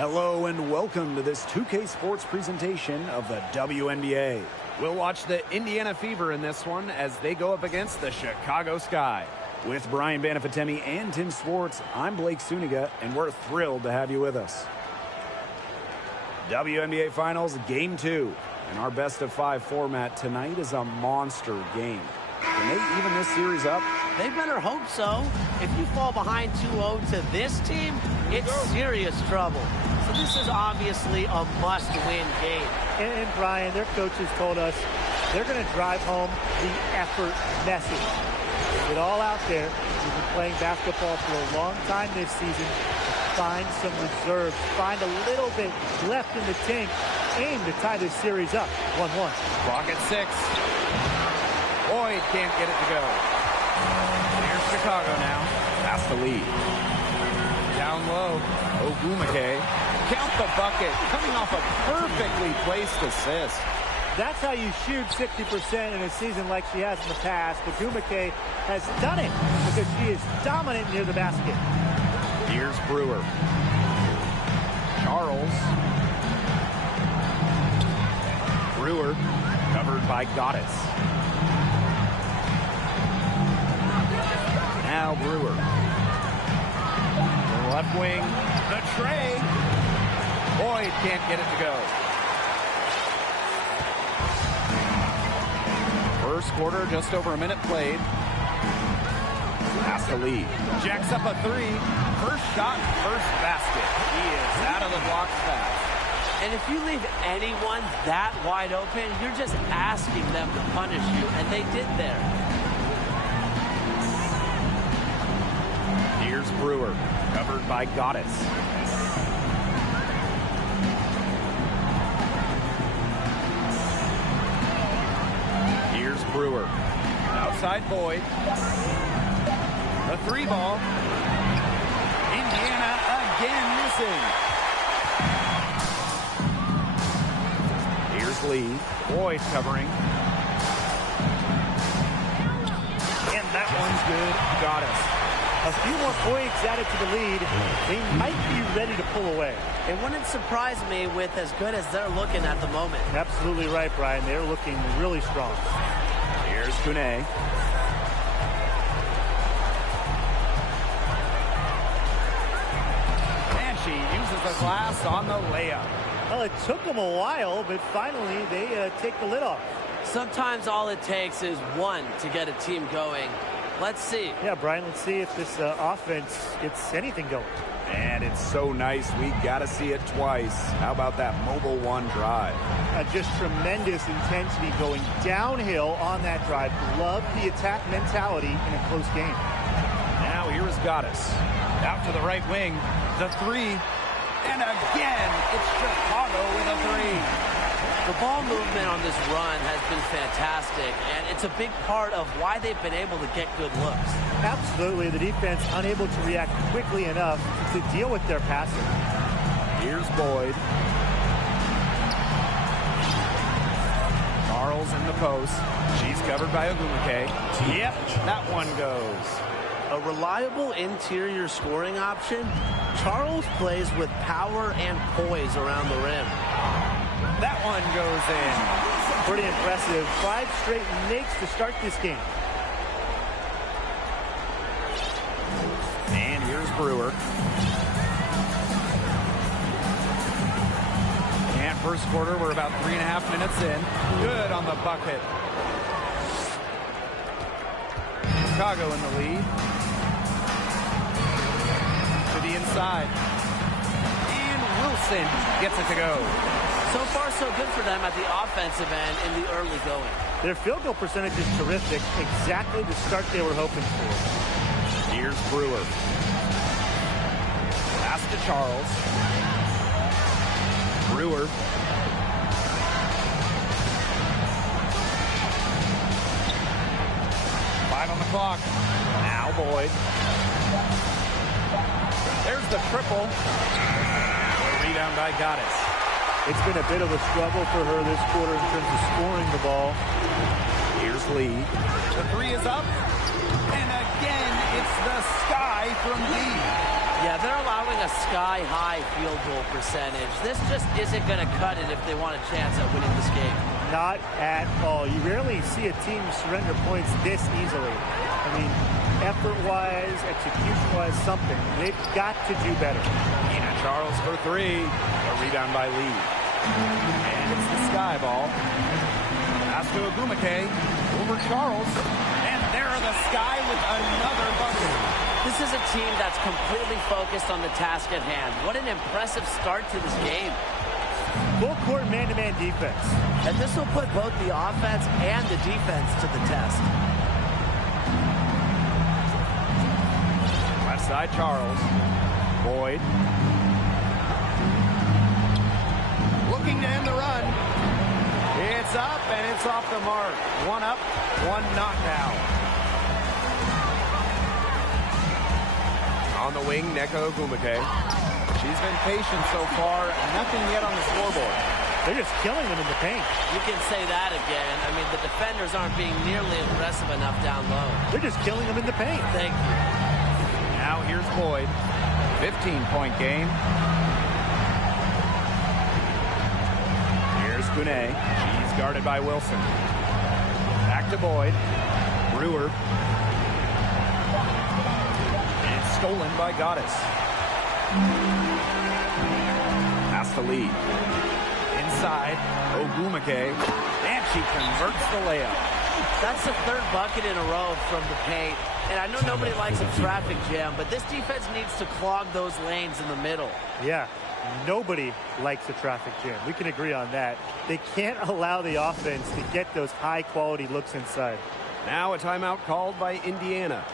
Hello and welcome to this 2K Sports presentation of the WNBA. We'll watch the Indiana Fever in this one as they go up against the Chicago Sky. With Brian Banafitemi and Tim Swartz, I'm Blake Suniga, and we're thrilled to have you with us. WNBA Finals Game 2. In our best-of-5 format, tonight is a monster game. Can they even this series up? They better hope so. If you fall behind 2-0 to this team, it's serious trouble. So this is obviously a must-win game. And Brian, their coaches told us they're going to drive home the effort message. Get it all out there. You've been playing basketball for a long time this season. Find some reserves. Find a little bit left in the tank. Aim to tie this series up 1-1. Clock at 6. Boyd can't get it to go. Here's Chicago now. That's the lead. Down low. Ogumake. Count the bucket. Coming off a perfectly placed assist. That's how you shoot 60% in a season like she has in the past. Ogumake has done it because she is dominant near the basket. Here's Brewer. Charles. Brewer covered by Goddess. Now Brewer. The left wing. The tray. Boyd can't get it to go. First quarter, just over a minute played. Has to lead. Jacks up a 3. First shot, first basket. He is out of the blocks fast. And if you leave anyone that wide open, you're just asking them to punish you, and they did there. Here's Brewer, covered by Goddess. Here's Brewer. Outside Boyd. The 3 ball. Indiana again missing. Here's Lee. Boyd covering. And that one's good. Goddess. A few more points added to the lead. They might be ready to pull away. It wouldn't surprise me with as good as they're looking at the moment. Absolutely right, Brian. They're looking really strong. Here's Kune. And she uses the glass on the layup. Well, it took them a while, but finally they take the lid off. Sometimes all it takes is one to get a team going. Let's see. Yeah, Brian, let's see if this offense gets anything going. And it's so nice, we got to see it twice. How about that mobile one drive? Just tremendous intensity going downhill on that drive. Love the attack mentality in a close game. Now here is Goddess. Out to the right wing. The 3. And again, it's Chicago with a 3. The ball movement on this run has been fantastic, and it's a big part of why they've been able to get good looks. Absolutely. The defense unable to react quickly enough to deal with their passing. Here's Boyd. Charles in the post. She's covered by Ogumake. Yep, that one goes. A reliable interior scoring option. Charles plays with power and poise around the rim. That one goes in. Pretty impressive. 5 straight makes to start this game. And here's Brewer. And first quarter, we're about 3.5 minutes in. Good on the bucket. Chicago in the lead. To the inside. And Wilson gets it to go. So far, so good for them at the offensive end in the early going. Their field goal percentage is terrific. Exactly the start they were hoping for. Here's Brewer. Pass to Charles. Brewer. Five on the clock. Now Boyd. There's the triple. A rebound by Goddess. It's been a bit of a struggle for her this quarter in terms of scoring the ball. Here's Lee. The 3 is up. And again, it's the Sky from D. Yeah, they're allowing a sky-high field goal percentage. This just isn't going to cut it if they want a chance at winning this game. Not at all. You rarely see a team surrender points this easily. I mean, effort-wise, execution-wise, something. They've got to do better. Ina Charles for three. A rebound by Lee. And it's the sky ball. Pass to Ogumake. Over Charles. And there are the Sky with another bucket. This is a team that's completely focused on the task at hand. What an impressive start to this game. Full court man-to-man defense. And this will put both the offense and the defense to the test. Left side, Charles. Boyd. Looking to end the run. It's up and it's off the mark. One up, one knocked out. On the wing, Nneka Ogumake. She's been patient so far. Nothing yet on the scoreboard. They're just killing them in the paint. You can say that again. I mean, the defenders aren't being nearly aggressive enough down low. They're just killing them in the paint. Thank you. Now here's Boyd. 15-point game. Here's Kune. She's guarded by Wilson. Back to Boyd. Brewer. And it's stolen by Goddess. Pass to Lee. Inside, Ogumake. And she converts the layup. That's the third bucket in a row from the paint. And I know nobody likes a traffic jam, but this defense needs to clog those lanes in the middle. Yeah, nobody likes a traffic jam. We can agree on that. They can't allow the offense to get those high-quality looks inside. Now a timeout called by Indiana.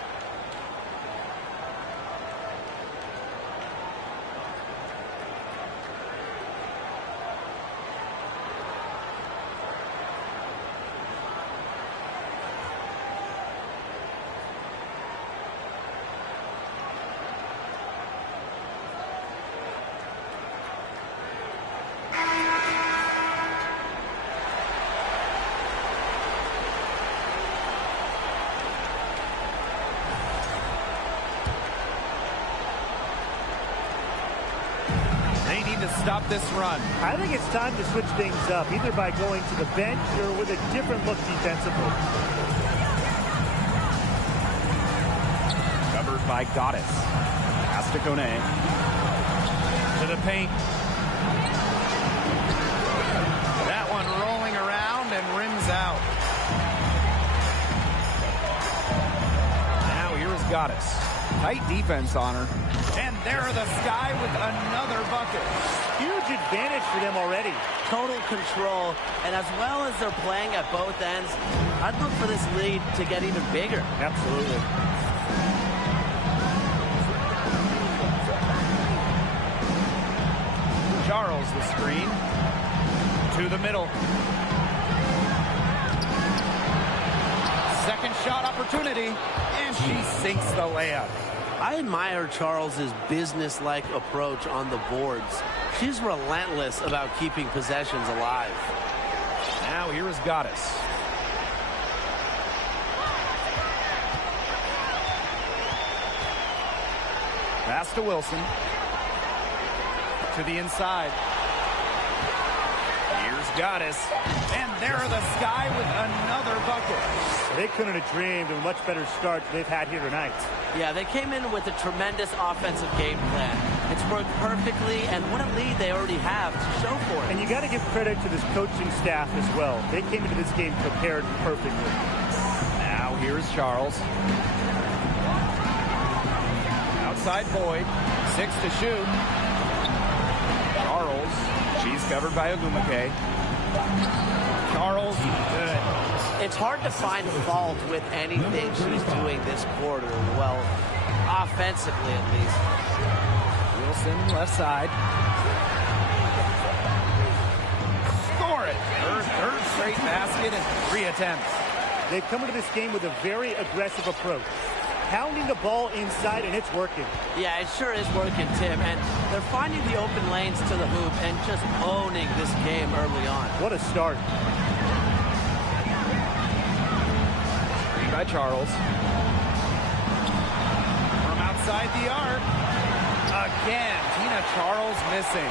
Stop this run. I think it's time to switch things up, either by going to the bench or with a different look defensively. Covered by Goddess. Pass to Kone. To the paint. That one rolling around and rims out. Now here is Goddess. Tight defense on her. And there are the Sky with another bucket. Huge advantage for them already. Total control, and as well as they're playing at both ends, I'd look for this lead to get even bigger. Absolutely. Charles the screen. To the middle. Second shot opportunity, and she sinks the layup. I admire Charles's business-like approach on the boards. She's relentless about keeping possessions alive. Now here is Goddess. Pass to Wilson. To the inside. Here's Goddess. And there are the Sky with another bucket. They couldn't have dreamed of a much better start they've had here tonight. Yeah, they came in with a tremendous offensive game plan. It's worked perfectly, and what a lead they already have to show for it. And you got to give credit to this coaching staff as well. They came into this game prepared perfectly. Now here's Charles. Outside Boyd. 6 to shoot. Charles. She's covered by Ogumake. Charles, good. It's hard to find fault with anything she's doing this quarter. Well, offensively at least. Wilson, left side. Score it. Her third straight basket in 3 attempts. They've come into this game with a very aggressive approach. Pounding the ball inside, and it's working. Yeah, it sure is working, Tim. And they're finding the open lanes to the hoop and just owning this game early on. What a start. By Charles. From outside the arc. Again, Tina Charles missing.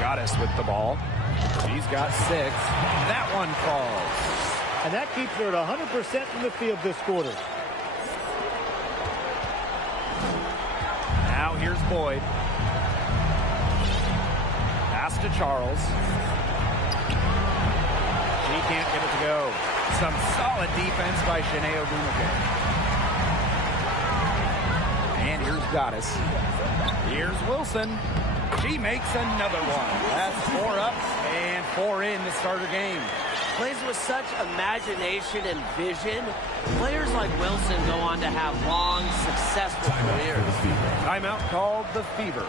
Goddess with the ball. She's got 6. That one falls. And that keeps her at 100% from the field this quarter. Now here's Boyd. Pass to Charles. She can't get it to go. Some solid defense by Shanae Ogumike. And here's Goddess. Here's Wilson. She makes another one. That's 4 up and 4 in to start her game. Plays with such imagination and vision. Players like Wilson go on to have long, successful careers. Timeout called the Fever.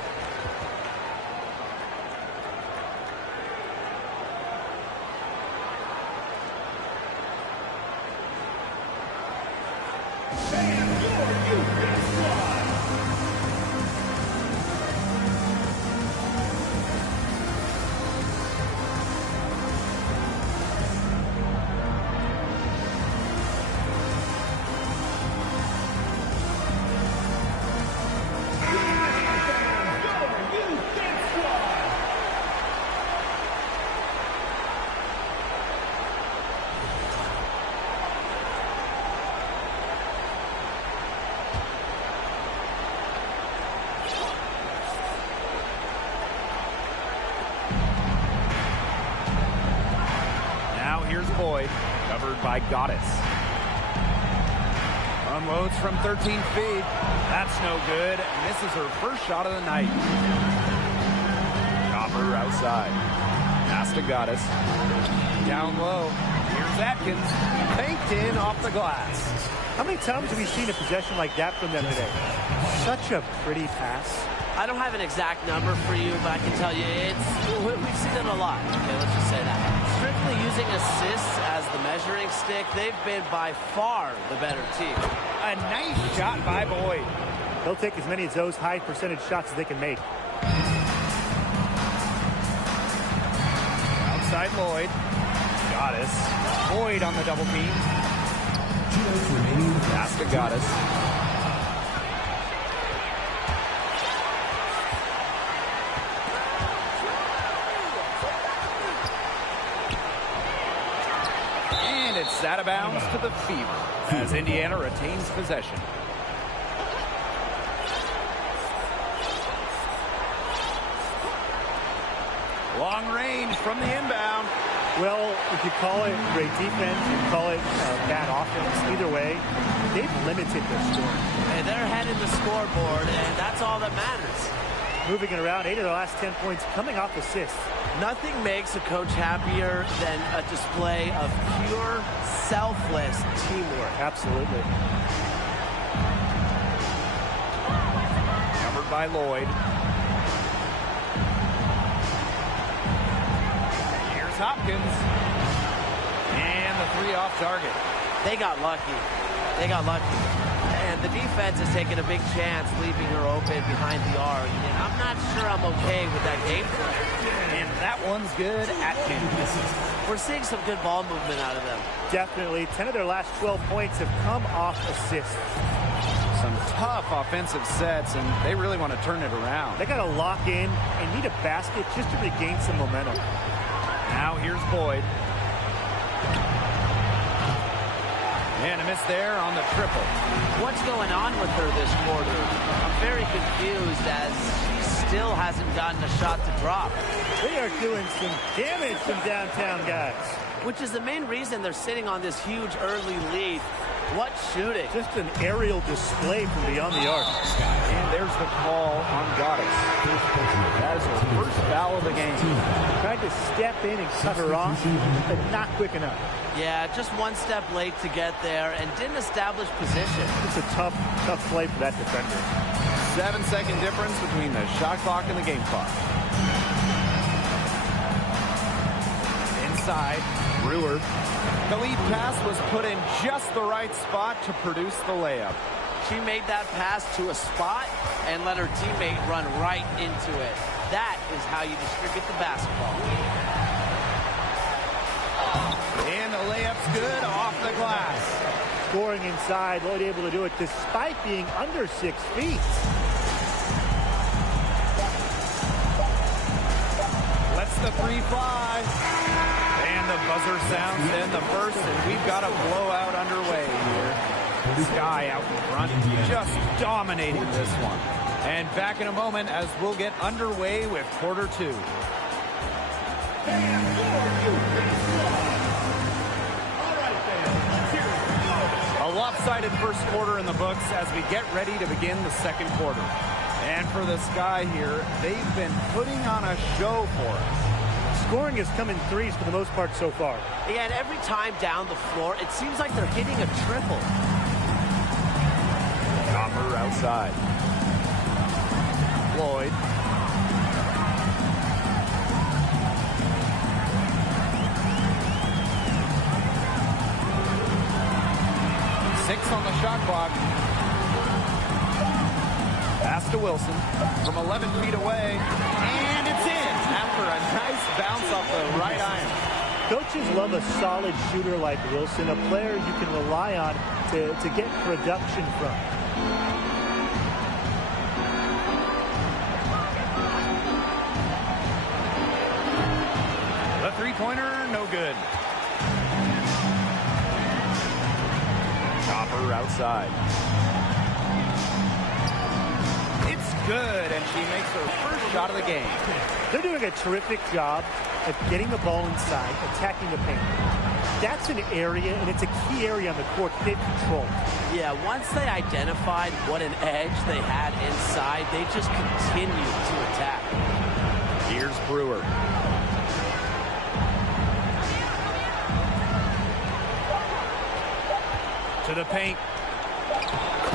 Boyd, covered by Goddess. Unloads from 13 feet. That's no good. Misses her first shot of the night. Copper outside. Pass to Goddess. Down low. Here's Atkins. Banked in off the glass. How many times have we seen a possession like that from them today? Such a pretty pass. I don't have an exact number for you, but I can tell you we've seen it a lot. Okay, let's just say that. Strictly using assists as the measuring stick, they've been by far the better team. A nice shot by Boyd. They'll take as many of those high percentage shots as they can make. Outside Lloyd. Goddess. Boyd on the double team. Pass to Goddess. And it's out of bounds to the Fever as Indiana retains possession. Long range from the inbound. Well, if you call it great defense, you call it bad offense, either way, they've limited their scoring. And they're ahead in the scoreboard, and that's all that matters. Moving it around, 8 of the last 10 points coming off assists. Nothing makes a coach happier than a display of pure, selfless teamwork. Absolutely. Covered by Lloyd. Here's Hopkins. And the 3 off target. They got lucky. They got lucky. And the defense is taking a big chance, leaving her open behind the arc. And I'm not sure I'm okay with that game plan. And that one's good. Atkins. We're seeing some good ball movement out of them. Definitely. 10 of their last 12 points have come off assists. Some tough offensive sets, and they really want to turn it around. They got to lock in and need a basket just to regain some momentum. Now here's Boyd. And a miss there on the triple. What's going on with her this quarter? I'm very confused as she still hasn't gotten a shot to drop. They are doing some damage, some downtown guys. Which is the main reason they're sitting on this huge early lead. What shooting? Just an aerial display from beyond the arc. And there's the call on Goddess. That is her first foul of the game. Tried to step in and cut her off, but not quick enough. Yeah, just one step late to get there and didn't establish position. It's a tough play for that defender. 7-second difference between the shot clock and the game clock. Inside, Brewer. The lead pass was put in just the right spot to produce the layup. She made that pass to a spot and let her teammate run right into it. That is how you distribute the basketball. And the layup's good off the glass. scoring inside. Lloyd able to do it despite being under 6 feet. Lets the three fly. And the buzzer sounds in the first, and we've got a blowout underway here. Sky out in front, just dominating this one. And back in a moment as we'll get underway with quarter 2. A lopsided first quarter in the books as we get ready to begin the second quarter. And for the Sky here, they've been putting on a show for us. Scoring has come in threes for the most part so far. Yeah, and every time down the floor, it seems like they're hitting a triple. Copper outside. Lloyd. Six on the shot clock. Pass to Wilson from 11 feet away. And it's in after a nice bounce off the right iron. Coaches love a solid shooter like Wilson, a player you can rely on to get production from. The three-pointer, no good. Copper outside. It's good, and she makes her first shot of the game. They're doing a terrific job at getting the ball inside, attacking the paint. That's an area, and it's a key area on the court they've controlled. Yeah, once they identified what an edge they had inside, they just continued to attack. Here's Brewer. To the paint.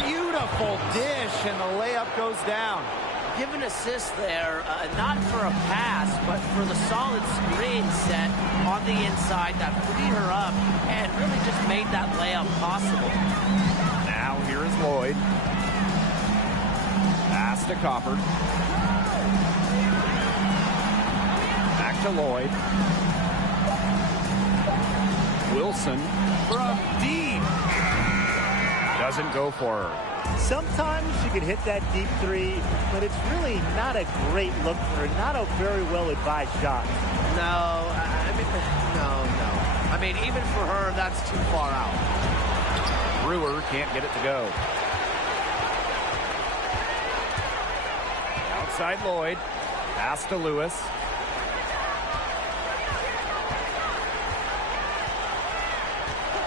Beautiful dish, and the layup goes down. Give an assist there, not for a pass, but for the solid screen set on the inside that freed her up and really just made that layup possible. Now here is Lloyd. Pass to Copper. Back to Lloyd. Wilson from deep. Doesn't go for her. Sometimes you can hit that deep three, but it's really not a great look for her, not a very well-advised shot. No. I mean, even for her, that's too far out. Brewer can't get it to go. Outside Lloyd. Pass to Lewis.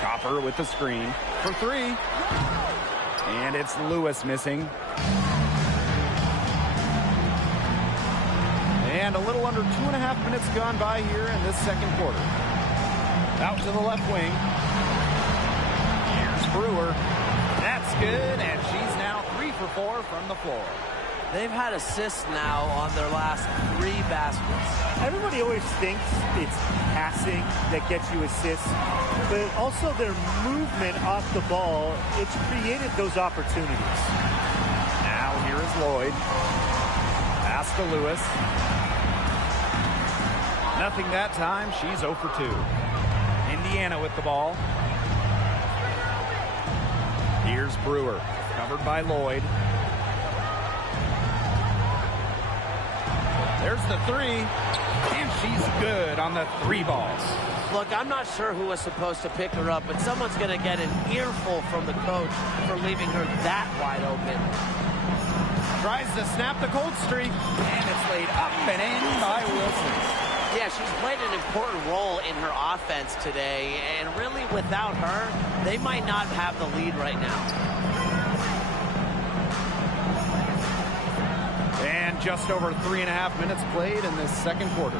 Copper with the screen for three. And it's Lewis missing. And a little under 2.5 minutes gone by here in this second quarter. Out to the left wing. Here's Brewer. That's good, and she's now 3 for 4 from the floor. They've had assists now on their last 3 baskets. Everybody always thinks it's passing that gets you assists, but also their movement off the ball, it's created those opportunities. Now here is Lloyd. Pass to Lewis. Nothing that time. She's 0 for 2. Indiana with the ball. Here's Brewer. Covered by Lloyd. There's the three, and she's good on the 3 balls. Look, I'm not sure who was supposed to pick her up, but someone's going to get an earful from the coach for leaving her that wide open. Tries to snap the cold streak, and it's laid up and in by Wilson. Yeah, she's played an important role in her offense today, and really without her, they might not have the lead right now. And just over 3.5 minutes played in this second quarter.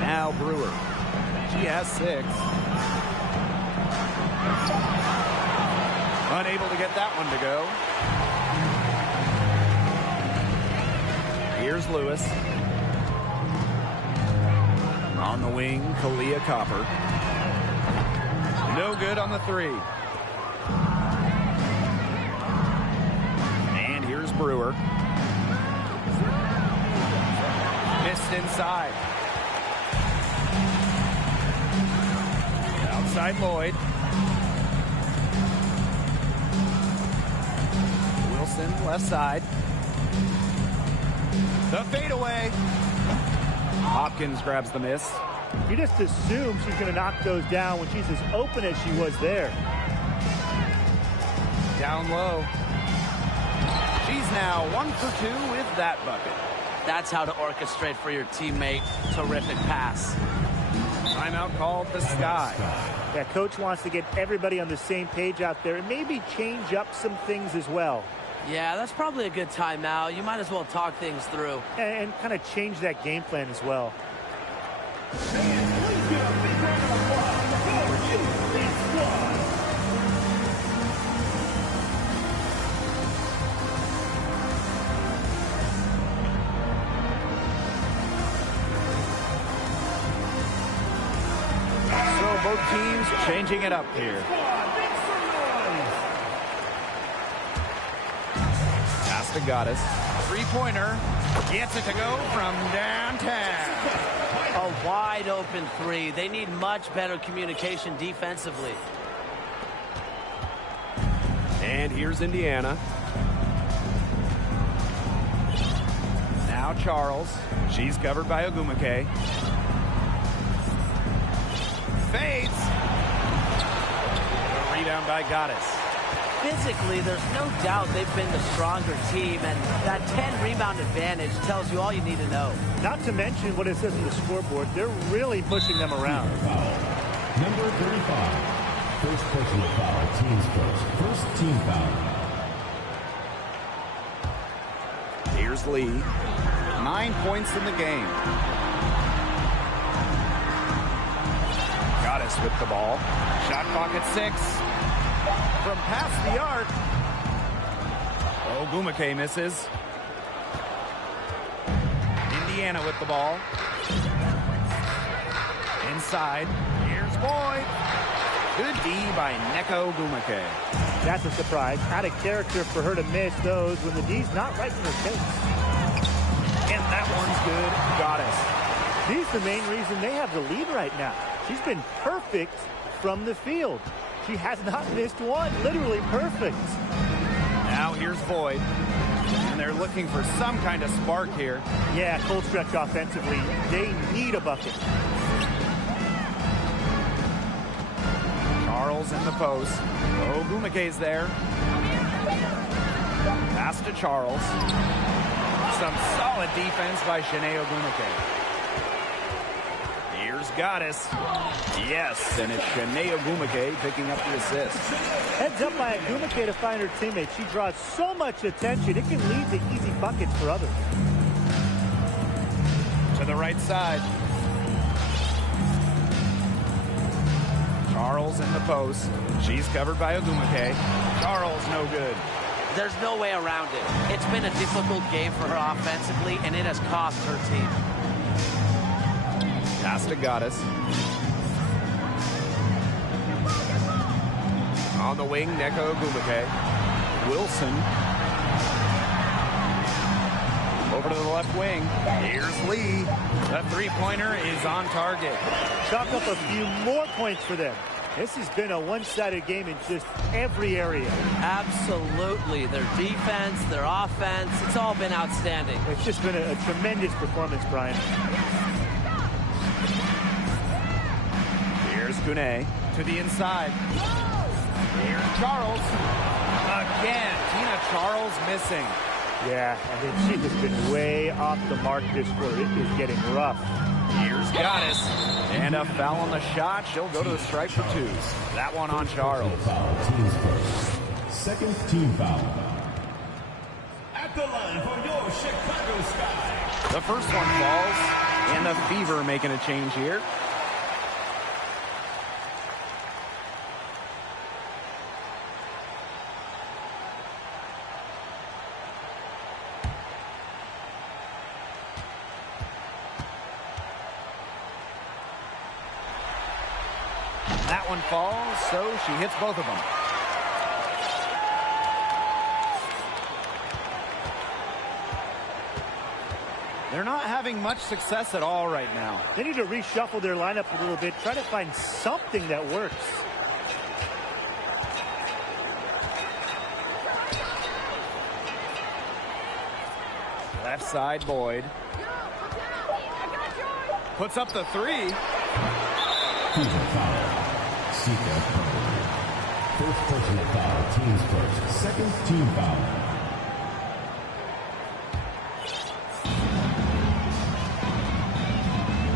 Now Brewer. She has 6. Unable to get that one to go. Here's Lewis. On the wing, Kalia Copper. No good on the 3. Brewer. Missed inside. side, Lloyd. Wilson, left side. The fadeaway. Hopkins grabs the miss. You just assume she's going to knock those down when she's as open as she was there. Down low. She's now 1 for 2 with that bucket. That's how to orchestrate for your teammate. Terrific pass. Timeout called the Sky. Yeah, coach wants to get everybody on the same page out there and maybe change up some things as well. Yeah, that's probably a good timeout. You might as well talk things through. And kind of change that game plan as well. So both teams changing it up here. Pass to Goddess. Three-pointer. Gets it to go from downtown. A wide open three. They need much better communication defensively. And here's Indiana. Now Charles. She's covered by Ogumake. Fades. A rebound by Goddess. Physically, there's no doubt they've been the stronger team, and that 10-rebound advantage tells you all you need to know. Not to mention what it says on the scoreboard, they're really pushing them around. Number 35. First personal foul, team's first team foul. Here's Lee. 9 points in the game. Goddess with the ball. Shot clock at 6. From past the arc. Ogumake misses. Indiana with the ball. Inside. Here's Boyd. Good D by Neko Ogumake. That's a surprise. Out of character for her to miss those when the D's not right in her face. And that one's good. Goddess. She's the main reason they have the lead right now. She's been perfect from the field. She has not missed one. Literally perfect. Now here's Boyd. And they're looking for some kind of spark here. Yeah, cold stretch offensively. They need a bucket. Charles in the post. Ogumake's there. Pass to Charles. Some solid defense by Shanae Ogumake. Here's Goddess. Yes, and it's Shanae Ogumake picking up the assist. Heads up by Ogumake to find her teammate. She draws so much attention, it can lead to easy buckets for others. To the right side. Charles in the post. She's covered by Ogumake. Charles no good. There's no way around it. It's been a difficult game for her offensively, and it has cost her team. Pass to Goddess. On the wing, Neko Ogumake. Wilson. Over to the left wing. Here's Lee. That three-pointer is on target. Chalk up a few more points for them. This has been a one-sided game in just every area. Absolutely. Their defense, their offense, it's all been outstanding. It's just been a tremendous performance, Brian. Here's Kune to the inside. Here's Charles. Again, Tina Charles missing. Yeah, I mean, she has been way off the mark this quarter. It is getting rough. Here's Goddess. And a foul on the shot. She'll go to the strike for two. That one on Charles. Team's first. Second team foul. At the line for your Chicago Sky. The first one falls. And the Fever making a change here. That one falls, so she hits both of them. They're not having much success at all right now. They need to reshuffle their lineup a little bit, try to find something that works. Left side, Boyd. Puts up the three. First personal foul, team's first. Second, team foul.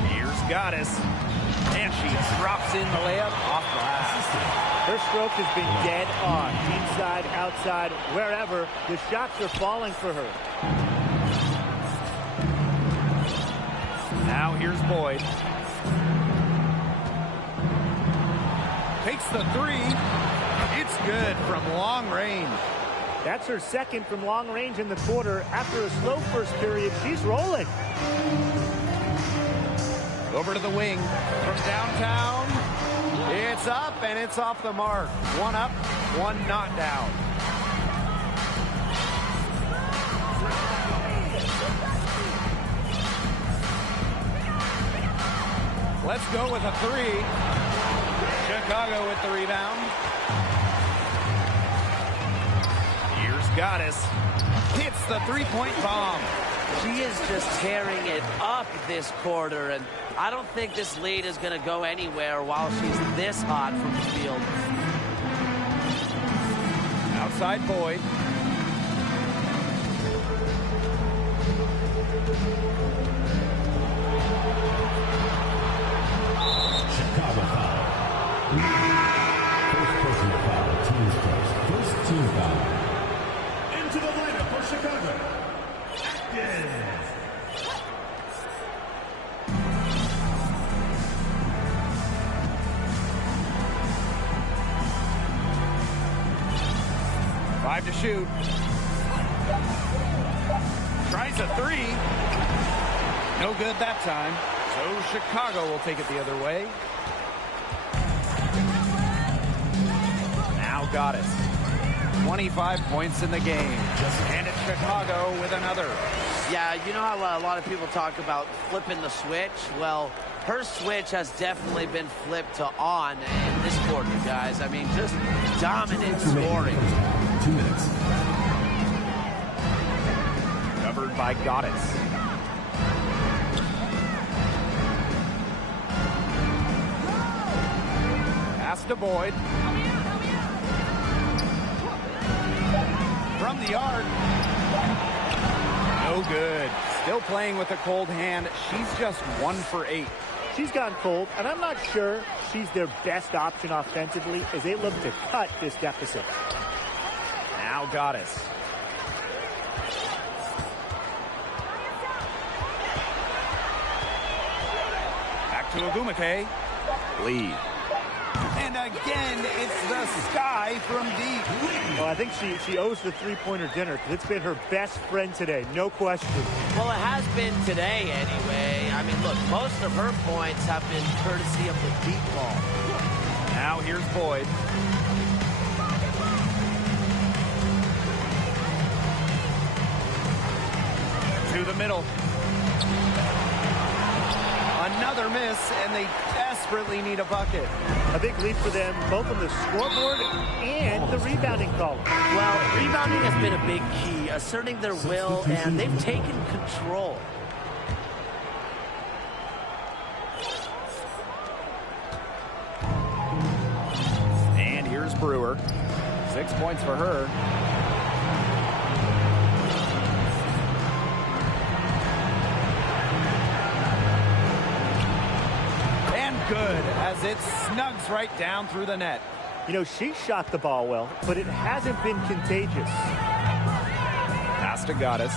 Here's Goddess. And she drops in the layup off glass. Her stroke has been dead on. Inside, outside, wherever. The shots are falling for her. Now here's Boyd. Takes the three. It's good from long range. That's her second from long range in the quarter. After a slow first period, she's rolling. Over to the wing from downtown. It's up and it's off the mark. One up, one not down. Let's go with a three. Chicago with the rebound. Here's Goddess. Hits the three-point bomb. She is just tearing it up this quarter, and I don't think this lead is going to go anywhere while she's this hot from the field. Outside Boyd. Chicago foul. First personal foul, team's first. First team foul. Into the lineup for Chicago. Atkins. Five to shoot. Tries a three. No good that time. So Chicago will take it the other way. Now Goddess. 25 points in the game. And it's Chicago with another. Yeah, you know how a lot of people talk about flipping the switch? Well, her switch has definitely been flipped to on in this quarter, guys. I mean, just dominant scoring. 2 minutes. Covered by Goddess. Pass to Boyd. From the arc. No good. Still playing with a cold hand. She's just 1 for 8. She's gone cold, and I'm not sure she's their best option offensively as they look to cut this deficit. Now Goddess. Back to Agumake. Lead. And again, it's the Sky from deep. Well, I think she owes the three-pointer dinner because it's been her best friend today, no question. Well, it has been today anyway. I mean, look, most of her points have been courtesy of the deep ball. Now here's Boyd. To the middle. Another miss, and they desperately need a bucket. A big lead for them, both on the scoreboard and the rebounding column. Well, rebounding has been a big key, asserting their will, and they've taken control. And here's Brewer. 6 points for her. Good, as it snugs right down through the net. You know, she shot the ball well, but it hasn't been contagious. Pass to Goddess.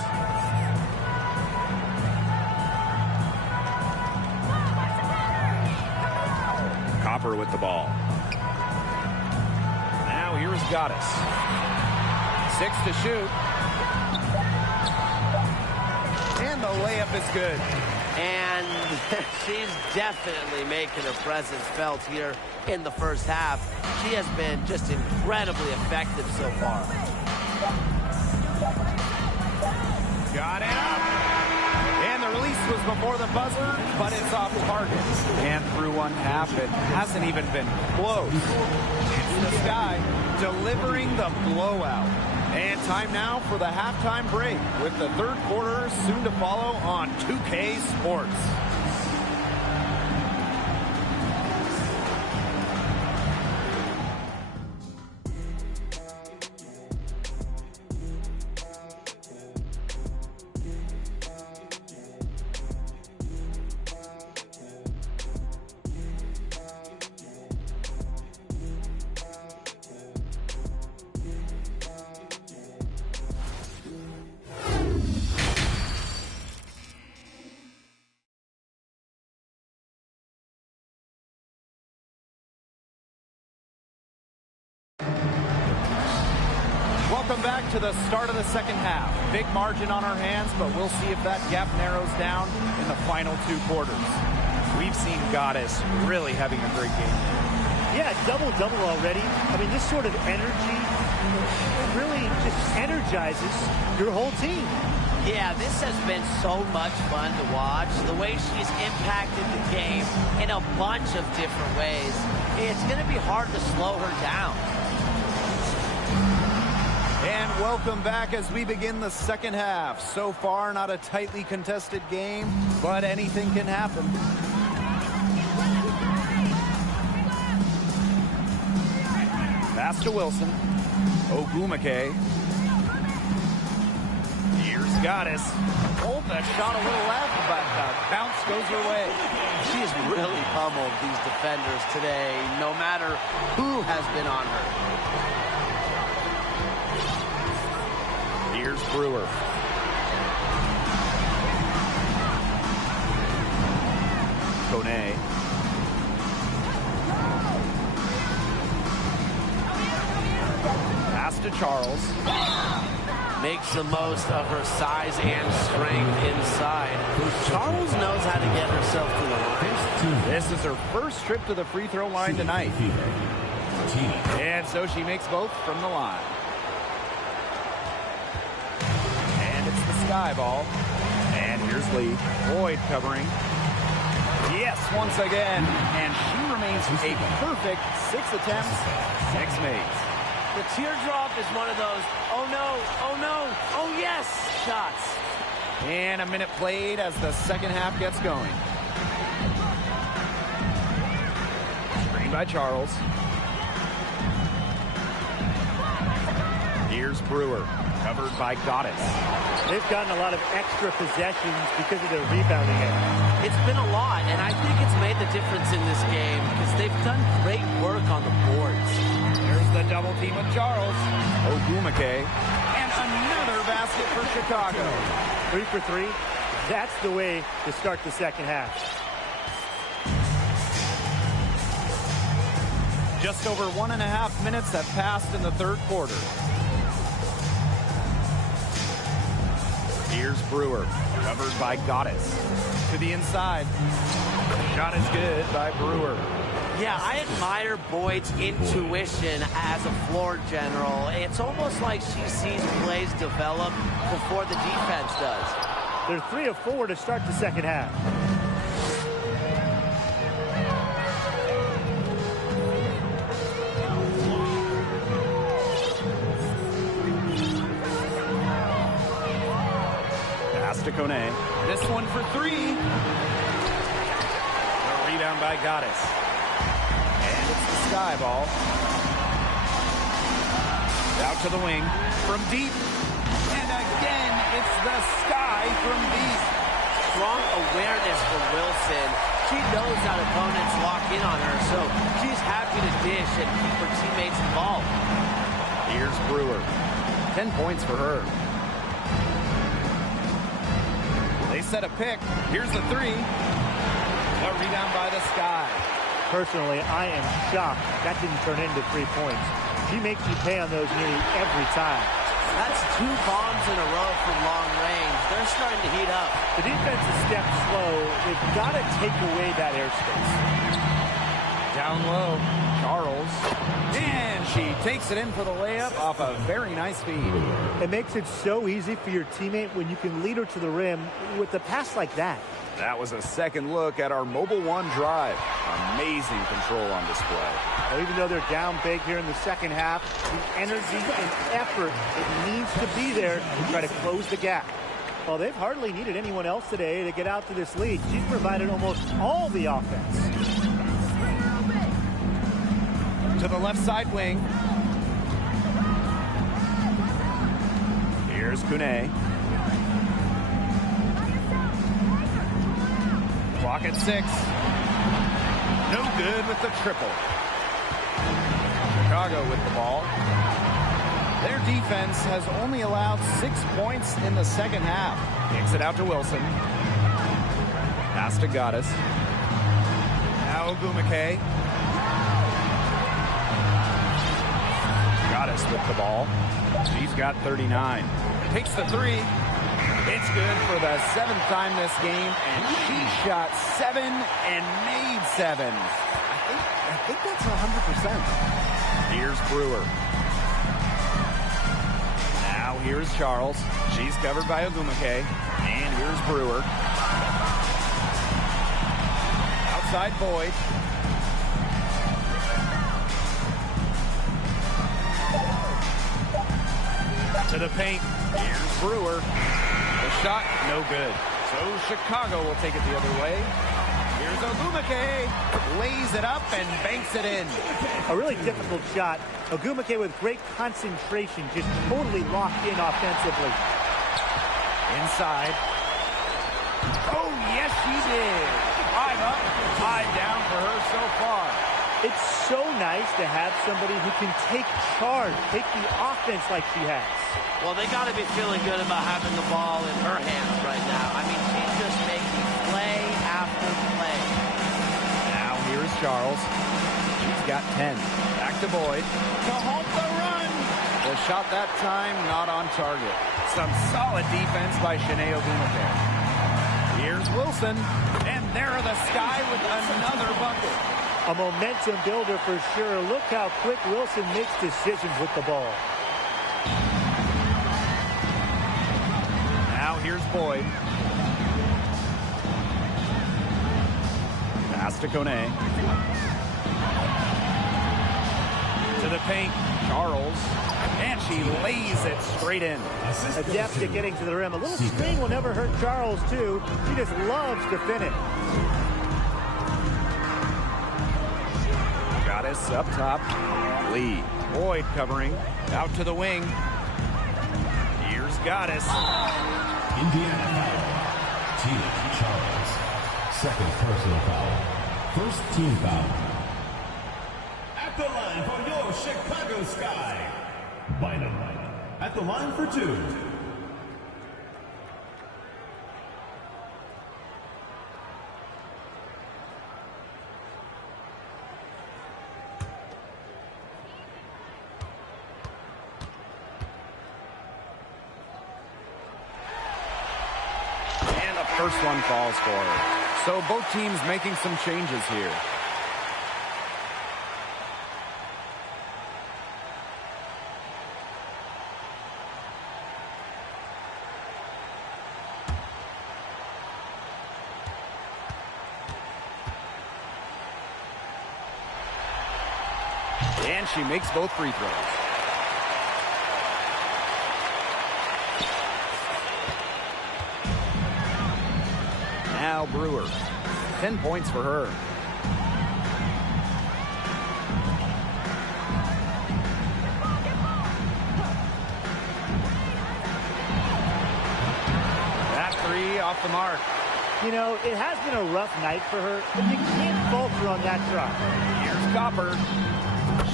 Copper with the ball. Now here's Goddess. 6 to shoot. And the layup is good. And she's definitely making her presence felt here in the first half. She has been just incredibly effective so far. Got it up. And the was before the buzzer, but it's off target. And through one half, it hasn't even been close. It's the Sky delivering the blowout. And time now for the halftime break, with the third quarter soon to follow on 2K Sports. Welcome back to the start of the second half. Big margin on our hands, but we'll see if that gap narrows down in the final two quarters. We've seen Goddess really having a great game. Yeah, double-double already. I mean, this sort of energy really just energizes your whole team. Yeah, this has been so much fun to watch. The way she's impacted the game in a bunch of different ways. It's going to be hard to slow her down. And welcome back as we begin the second half. So far, not a tightly contested game, but anything can happen. Pass to Wilson. Ogumake. Here's Goddess. Hold the shot a little left, but the bounce goes her way. She's really pummeled these defenders today, no matter who has been on her. Here's Brewer. Kone. Pass to Charles. Makes the most of her size and strength inside. Charles knows how to get herself to the line. This is her first trip to the free throw line tonight. And so she makes both from the line. Sky ball. And here's Lee. Boyd covering. Yes, once again. And she remains a perfect 6 attempts, 6 makes. The teardrop is one of those, oh no, oh no, oh yes, shots. And a minute played as the second half gets going. Screen by Charles. Here's Brewer. Covered by Goddess. They've gotten a lot of extra possessions because of their rebounding end. It's been a lot, and I think it's made the difference in this game because they've done great work on the boards. There's the double team with Charles. Ogumake. And another basket for Chicago. 3 for 3. That's the way to start the second half. Just over 1.5 minutes have passed in the third quarter. Here's Brewer, covered by Goddess. To the inside. Shot is good by Brewer. Yeah, I admire Boyd's intuition as a floor general. It's almost like she sees plays develop before the defense does. They're 3 of 4 to start the second half. To Kone. This one for 3. A rebound by Goddess. And it's the Sky ball. Out to the wing. From deep. And again, it's the Sky from deep. Strong awareness from Wilson. She knows that opponents lock in on her, so she's happy to dish and keep her teammates involved. Here's Brewer. 10 points for her. They set a pick. Here's the 3. A rebound by the Sky. Personally, I am shocked that didn't turn into 3 points. She makes you pay on those nearly every time. That's 2 bombs in a row from long range. They're starting to heat up. The defense is stepped slow. They've got to take away that airspace. Down low, Charles. And she takes it in for the layup off a very nice feed. It makes it so easy for your teammate when you can lead her to the rim with a pass like that. That was a second look at our Mobile One drive. Amazing control on display. Well, even though they're down big here in the second half, the energy and effort it needs to be there to try to close the gap. Well, they've hardly needed anyone else today to get out to this lead. She's provided almost all the offense. To the left side wing. Here's Kune. Clock at 6. No good with the triple. Chicago with the ball. Their defense has only allowed 6 points in the second half. Kicks it out to Wilson. Pass to Gaddis. Now Ogumake. Gaddis with the ball. She's got 39. Takes the 3. It's good for the 7th time this game, and she shot 7 and made 7. I think that's 100%. Here's Brewer. Now here's Charles. She's covered by Ogumake. And here's Brewer. Outside Boyd. To the paint. Here's Brewer. The shot, no good. So Chicago will take it the other way. Here's Ogumake. Lays it up and banks it in. A really difficult shot. Ogumake with great concentration, just totally locked in offensively. Inside. Oh, yes, she did. 5 up, 5 down for her so far. It's so nice to have somebody who can take charge, take the offense like she has. Well, they got to be feeling good about having the ball in her hands right now. I mean, she's just making play after play. Now here's Charles. She's got 10. Back to Boyd. To halt the run. The shot that time not on target. Some solid defense by Shanae Ogumake. Here's Wilson. And there are the Sky with another bucket. A momentum builder for sure. Look how quick Wilson makes decisions with the ball. Now here's Boyd. Pass to Kone. To the paint. Charles. And she lays it straight in. Adept at getting to the rim. A little screen will never hurt Charles, too. She just loves to finish. Gaddis up top. Lee. Boyd covering. Out to the wing. Here's Gaddis. Indiana foul. Tia Charles. Second personal foul. First team foul. At the line for your Chicago Sky. Bynum. At the line for 2. First one falls for her. So both teams making some changes here. And she makes both free throws. Now Brewer. 10 points for her. That 3 off the mark. You know, it has been a rough night for her, but you can't falter on that try. Here's Copper.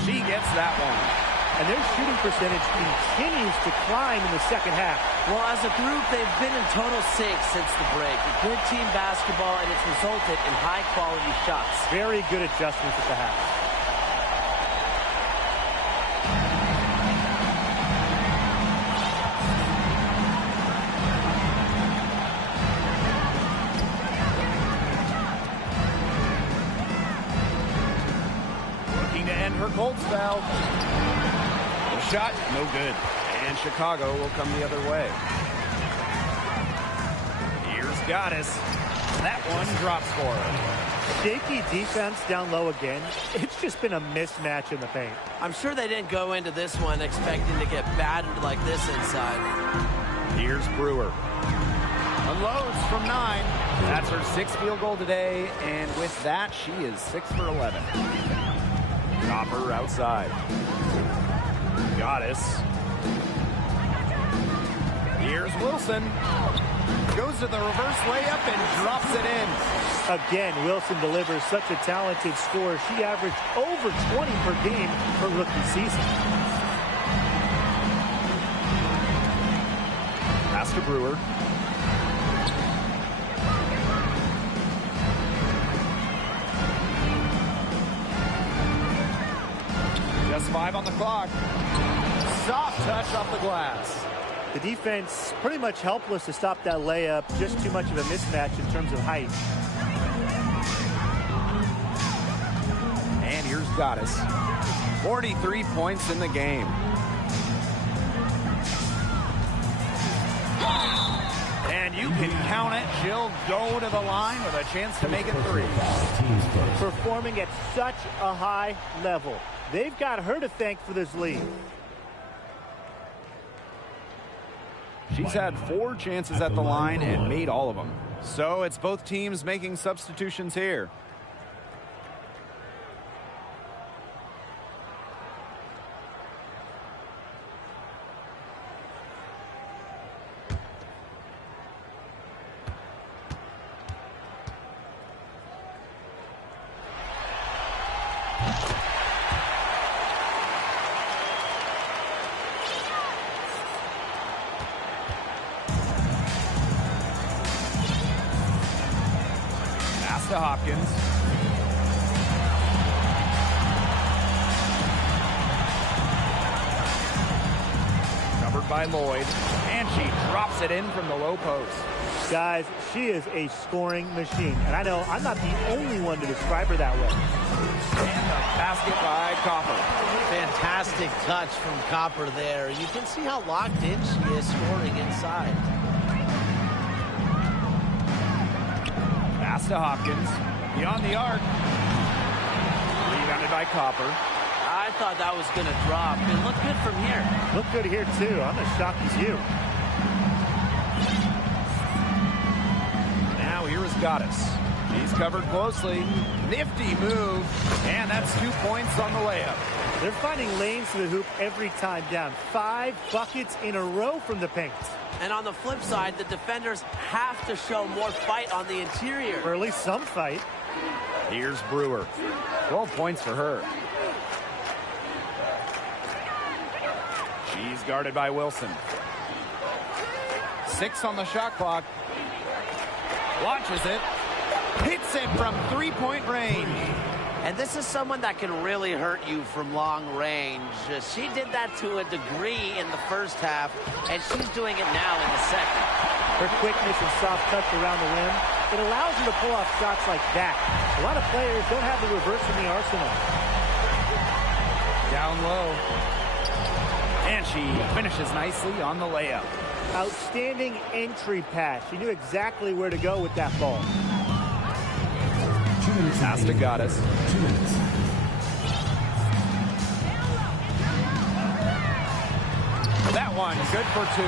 She gets that one. And their shooting percentage continues to climb in the second half. Well, as a group, they've been in total sync since the break. Good team basketball, and it's resulted in high-quality shots. Very good adjustments at the half. her cold spell. The shot, no good. And Chicago will come the other way. Here's Goddess. That one drops for her. Shaky defense down low again. It's just been a mismatch in the paint. I'm sure they didn't go into this one expecting to get battered like this inside. Here's Brewer. Unloads from 9. That's her 6th field goal today, and with that, she is 6 for 11. Copper outside. Goddess. Here's Wilson. Goes to the reverse layup and drops it in. Again, Wilson delivers such a talented scorer. She averaged over 20 per game her rookie season. Pass to Brewer. Just 5 on the clock. Soft touch off the glass. The defense pretty much helpless to stop that layup. Just too much of a mismatch in terms of height. And here's Goddess. 43 points in the game. And you can count it. She'll go to the line with a chance to make it 3. Performing at such a high level. They've got her to thank for this lead. She's had 4 chances at the line and made all of them. So it's both teams making substitutions here. To Hopkins. Covered by Lloyd, and she drops it in from the low post. Guys, she is a scoring machine, and I know I'm not the only one to describe her that way. And the basket by Copper. Fantastic touch from Copper there. You can see how locked in she is scoring inside. Pass to Hopkins. Beyond the arc. Rebounded by Copper. I thought that was going to drop. It looked good from here. Looked good here, too. I'm as shocked as you. Now here is Goddess. She's covered closely. Nifty move. And that's 2 points on the layup. They're finding lanes to the hoop every time down. 5 buckets in a row from the paint. And on the flip side, the defenders have to show more fight on the interior. Or at least some fight. Here's Brewer. 12 points for her. She's guarded by Wilson. 6 on the shot clock. Launches it. Hits it from 3-point range. And this is someone that can really hurt you from long range. She did that to a degree in the first half, and she's doing it now in the second. Her quickness and soft touch around the rim, it allows her to pull off shots like that. A lot of players don't have the reverse in the arsenal. Down low. And she finishes nicely on the layup. Outstanding entry pass. She knew exactly where to go with that ball. Pass to Goddess. 2 minutes. That one, good for 2.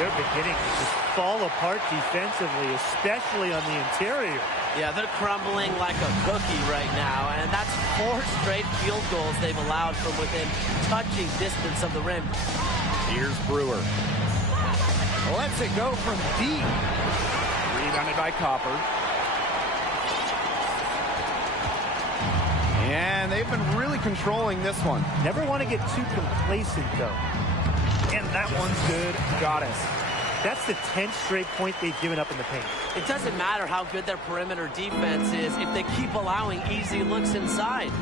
They're beginning to just fall apart defensively, especially on the interior. Yeah, they're crumbling like a cookie right now, and that's 4 straight field goals they've allowed from within touching distance of the rim. Here's Brewer. Lets it go from deep. Rebounded by Copper. And they've been really controlling this one. Never want to get too complacent, though. And that one's good. Goddess. That's the 10th straight point they've given up in the paint. It doesn't matter how good their perimeter defense is if they keep allowing easy looks inside.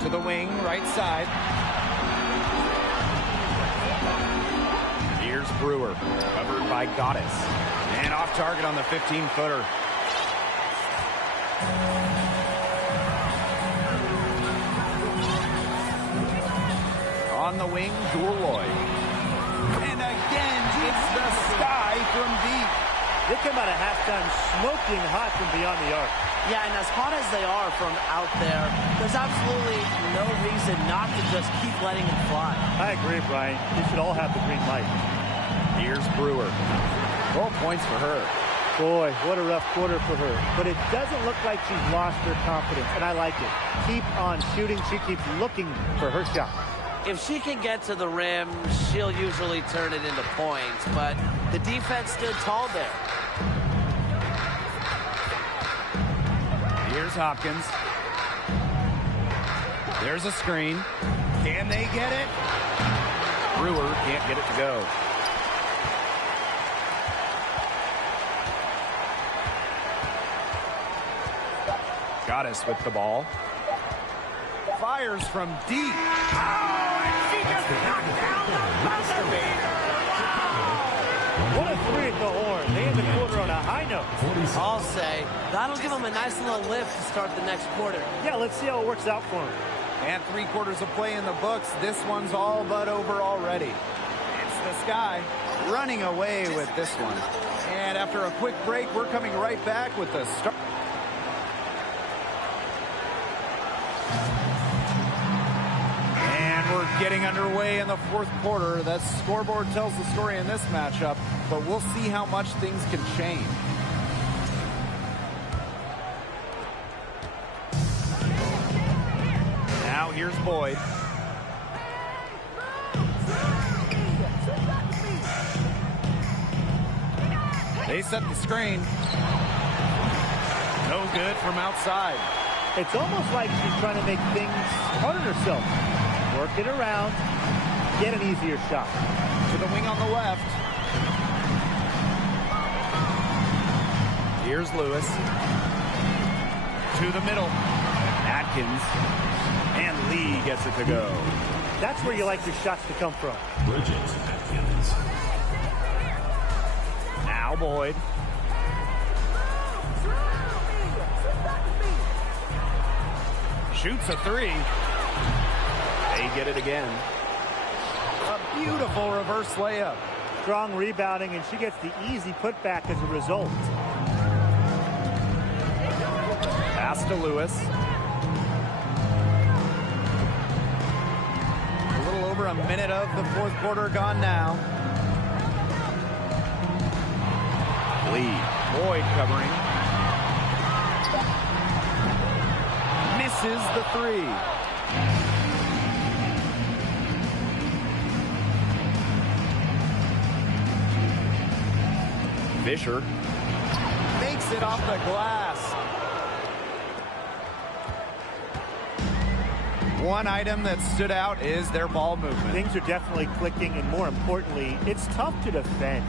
To the wing, right side. Here's Brewer, covered by Goddess. And off target on the 15-footer. On the wing, Jewel Lloyd. And again, it's the Sky from deep. They come out of halftime smoking hot from beyond the arc. Yeah, and as hot as they are from out there, there's absolutely no reason not to just keep letting them fly. I agree, Brian. They should all have the green light. Here's Brewer. 12 points for her. Boy, what a rough quarter for her. But it doesn't look like she's lost her confidence, and I like it. Keep on shooting. She keeps looking for her shot. If she can get to the rim, she'll usually turn it into points, but the defense stood tall there. Here's Hopkins. There's a screen. Can they get it? Brewer can't get it to go. Goddess with the ball. Fires from deep. Oh, and she just knocked down the buzzer beater. What a three at the horn. They end the quarter on a high note. I'll say, that'll give them a nice little lift to start the next quarter. Yeah, let's see how it works out for them. And 3 quarters of play in the books. This one's all but over already. It's the Sky running away with this one. And after a quick break, we're coming right back with the start. And we're getting underway in the 4th quarter. That scoreboard tells the story in this matchup, but we'll see how much things can change. Now here's Boyd. They set the screen. No good from outside. It's almost like she's trying to make things hard on herself. Work it around, get an easier shot. To the wing on the left. Here's Lewis. To the middle. Atkins. And Lee gets it to go. That's where you like your shots to come from. Bridget Atkins. Now Boyd. Shoots a 3. They get it again. A beautiful reverse layup. Strong rebounding, and she gets the easy putback as a result. Pass to Lewis. A little over a minute of the 4th quarter gone now. Lee. Boyd covering. Misses the 3. Fisher makes it off the glass. One item that stood out is their ball movement. Things are definitely clicking, and more importantly, it's tough to defend.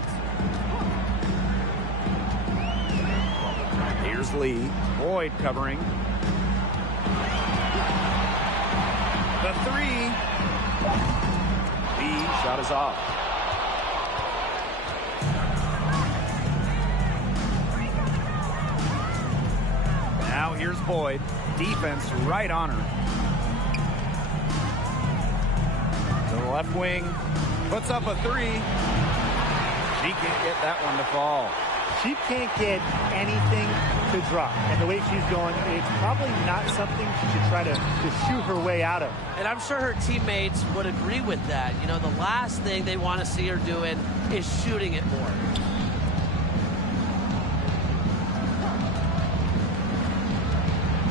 Here's Lee. Boyd covering. The 3. Lee shot is off. Now here's Boyd. Defense right on her. To the left wing. Puts up a 3. She can't get that one to fall. She can't get anything to drop. And the way she's going, it's probably not something she should try to shoot her way out of. And I'm sure her teammates would agree with that. You know, the last thing they want to see her doing is shooting it more.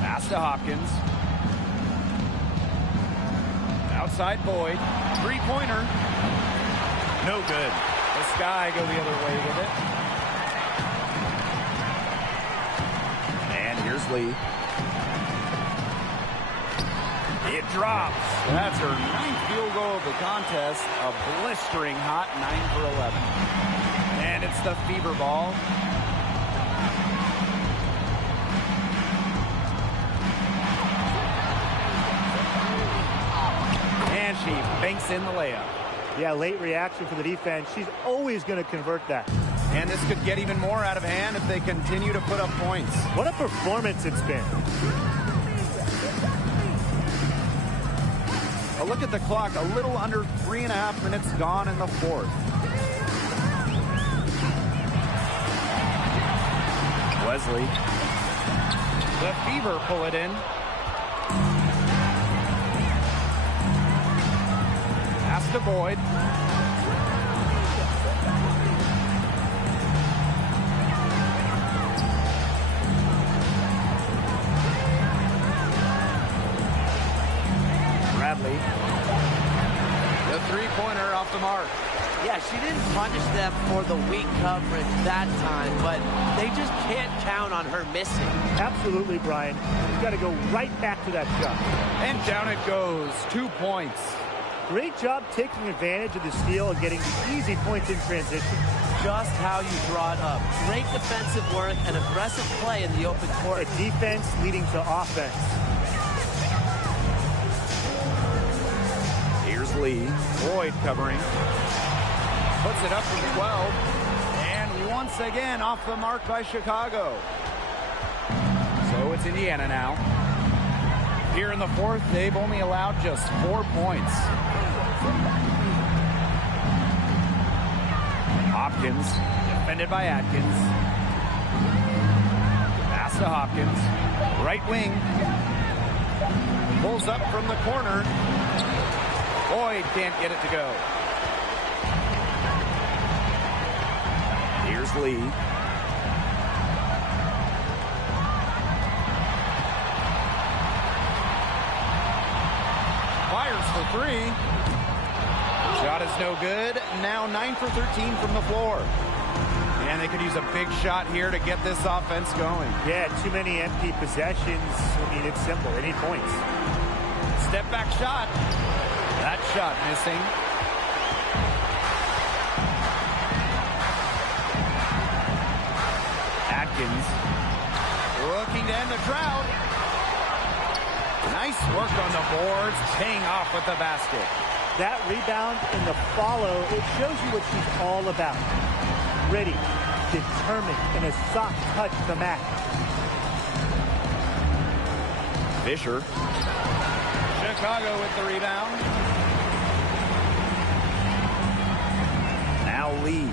Pass to Hopkins. Outside Boyd. 3-pointer. No good. The Sky go the other way with it. And here's Lee. It drops. That's her 9th field goal of the contest. A blistering hot 9 for 11. And it's the fever ball. And she banks in the layup. Yeah, late reaction for the defense. She's always going to convert that. And this could get even more out of hand if they continue to put up points. What a performance it's been. A look at the clock, a little under 3.5 minutes gone in the fourth. Wesley. The Fever pull it in. Pass to Boyd. Bradley. The three-pointer off the mark. Yeah, she didn't punish them for the weak coverage that time, but they just can't count on her missing. Absolutely, Brian. You've got to go right back to that shot. And down it goes. 2 points. Great job taking advantage of the steal and getting the easy points in transition. Just how you draw it up. Great defensive work and aggressive play in the open court. A defense leading to offense. Here's Lee. Boyd covering. Puts it up from 12. And once again off the mark by Chicago. So it's Indiana now. Here in the fourth, they've only allowed just 4 points. Hopkins, defended by Atkins. Pass to Hopkins. Right wing. Pulls up from the corner. Boyd can't get it to go. Here's Lee. Fires for three. Shot is no good. Now 9 for 13 from the floor. And they could use a big shot here to get this offense going. Yeah, too many empty possessions. I mean, it's simple. They need points. Step back shot. That shot missing. Atkins looking to end the drought. Nice work on the boards, paying off with the basket. That rebound and the follow, it shows you what she's all about. Ready, determined, and a soft touch to match. Fisher. Chicago with the rebound. Now Lee.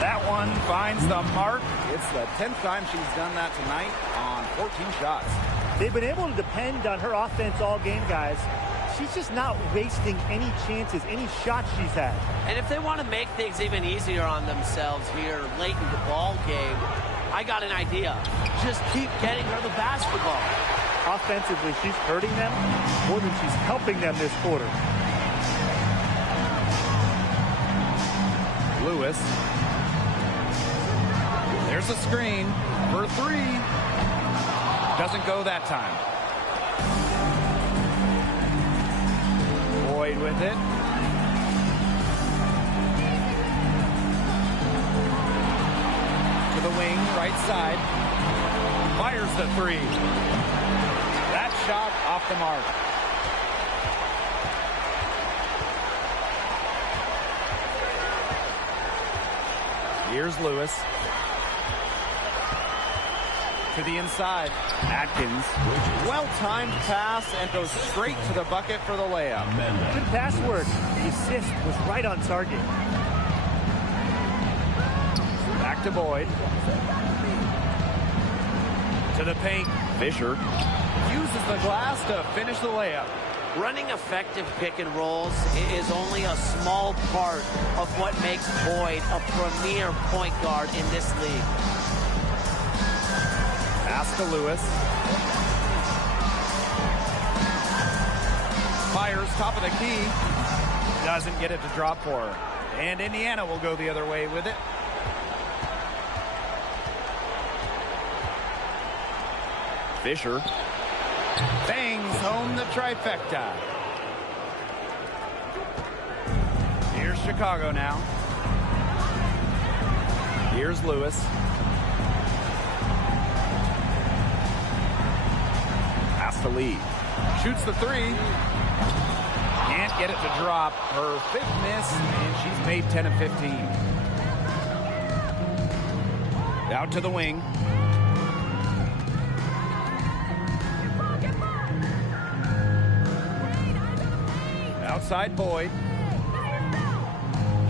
That one finds the mark. It's the 10th time she's done that tonight on 14 shots. They've been able to depend on her offense all game, guys. She's just not wasting any chances, any shots she's had. And if they want to make things even easier on themselves here late in the ball game, I got an idea. Just keep getting her the basketball. Offensively, she's hurting them more than she's helping them this quarter. Lewis. There's a screen for three. Doesn't go that time. Boyd with it. To the wing, right side. Fires the three. That shot off the mark. Here's Lewis. To the inside. Atkins. Well-timed pass and goes straight to the bucket for the layup. Good pass work. The assist was right on target. Back to Boyd. To the paint. Fisher uses the glass to finish the layup. Running effective pick and rolls is only a small part of what makes Boyd a premier point guard in this league. Pass to Lewis. Fires top of the key. Doesn't get it to drop for her. And Indiana will go the other way with it. Fisher bangs home the trifecta. Here's Chicago now. Here's Lewis. Pass to Lee. Shoots the three. Can't get it to drop. Her fifth miss, and she's made 10 of 15. Out to the wing. Outside Boyd.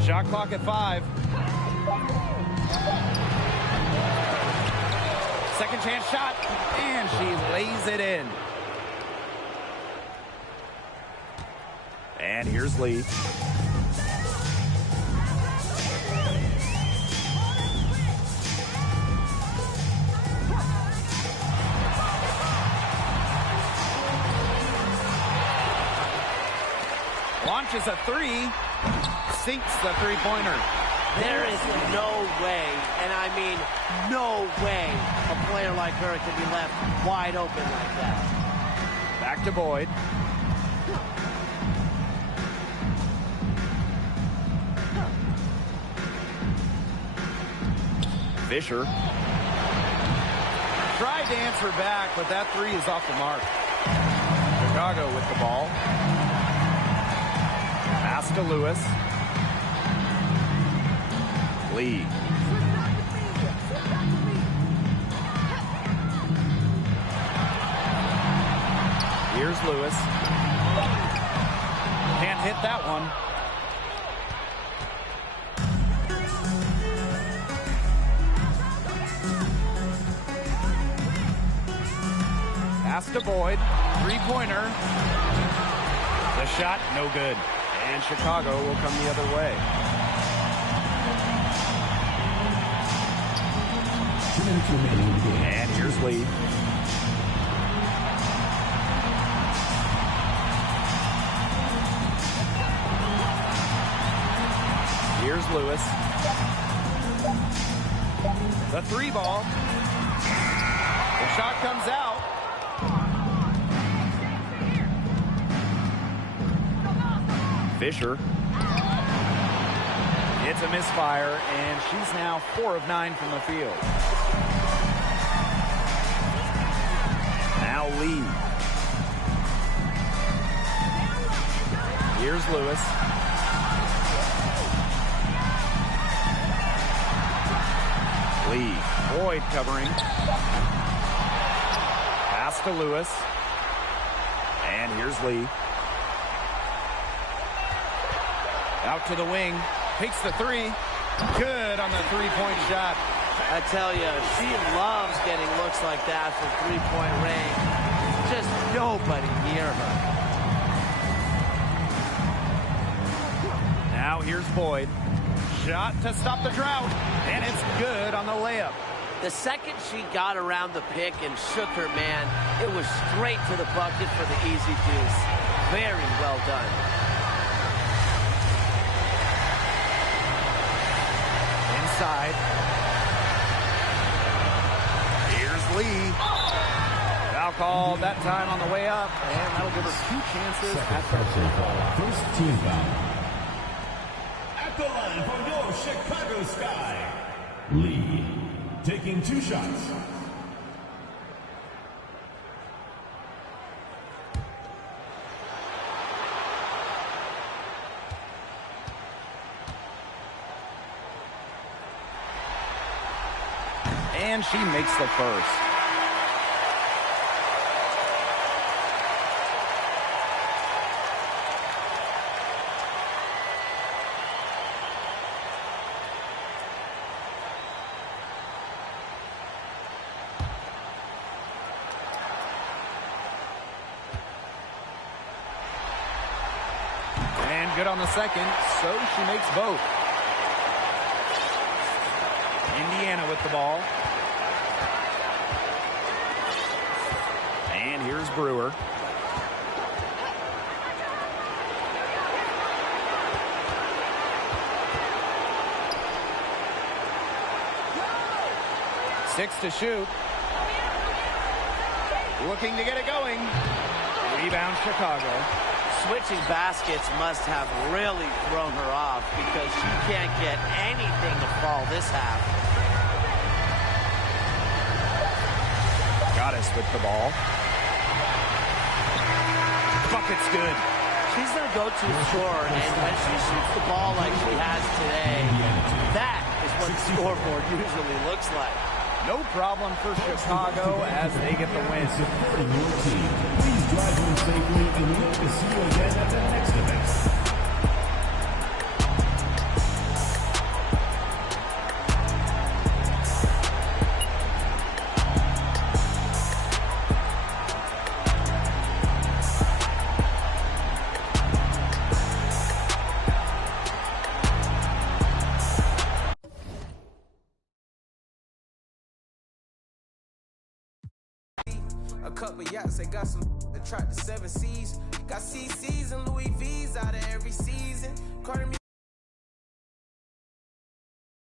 Shot clock at 5. Second chance shot, and she lays it in. And here's Lee. Launches a 3, sinks the three-pointer. There is no way, and I mean no way, a player like her can be left wide open like that. Back to Boyd. Fisher. Tried to answer back, but that 3 is off the mark. Chicago with the ball. Pass to Lewis. Lee. Here's Lewis. Can't hit that one. Pass to Boyd. Three-pointer. The shot, no good. And Chicago will come the other way. And here's Lee. Here's Lewis. The 3 ball. The shot comes out. Fisher. It's a misfire, and she's now 4 of 9 from the field. Now Lee. Here's Lewis. Lee. Boyd covering. Pass to Lewis. And here's Lee. Out to the wing. Takes the 3. Good on the three-point shot. I tell you, she loves getting looks like that from three-point range. Just nobody near her. Now here's Boyd. Shot to stop the drought. And it's good on the layup. The second she got around the pick and shook her man, it was straight to the bucket for the easy deuce. Very well done. Inside. Here's Lee. Foul called that time on the way up, and that'll give her 2 chances at the First team foul. At the line for your Chicago Sky, Lee. taking 2 shots. And she makes the first. And good on the second, so she makes both. Indiana with the ball. And here's Brewer. Six to shoot. Looking to get it going. Rebound Chicago. Switching baskets must have really thrown her off because she can't get anything to fall this half. Goddess with the ball. Bucket's good. She's going to go too short, and when she shoots the ball like she has today, that is what the scoreboard usually looks like. No problem for Chicago as they get the win. Supporting your team. Please drive home safely and we hope to see you again at the next event. A couple yachts, they got some that track the 7 C's. Got CC's and Louis V's out of every season. Carter me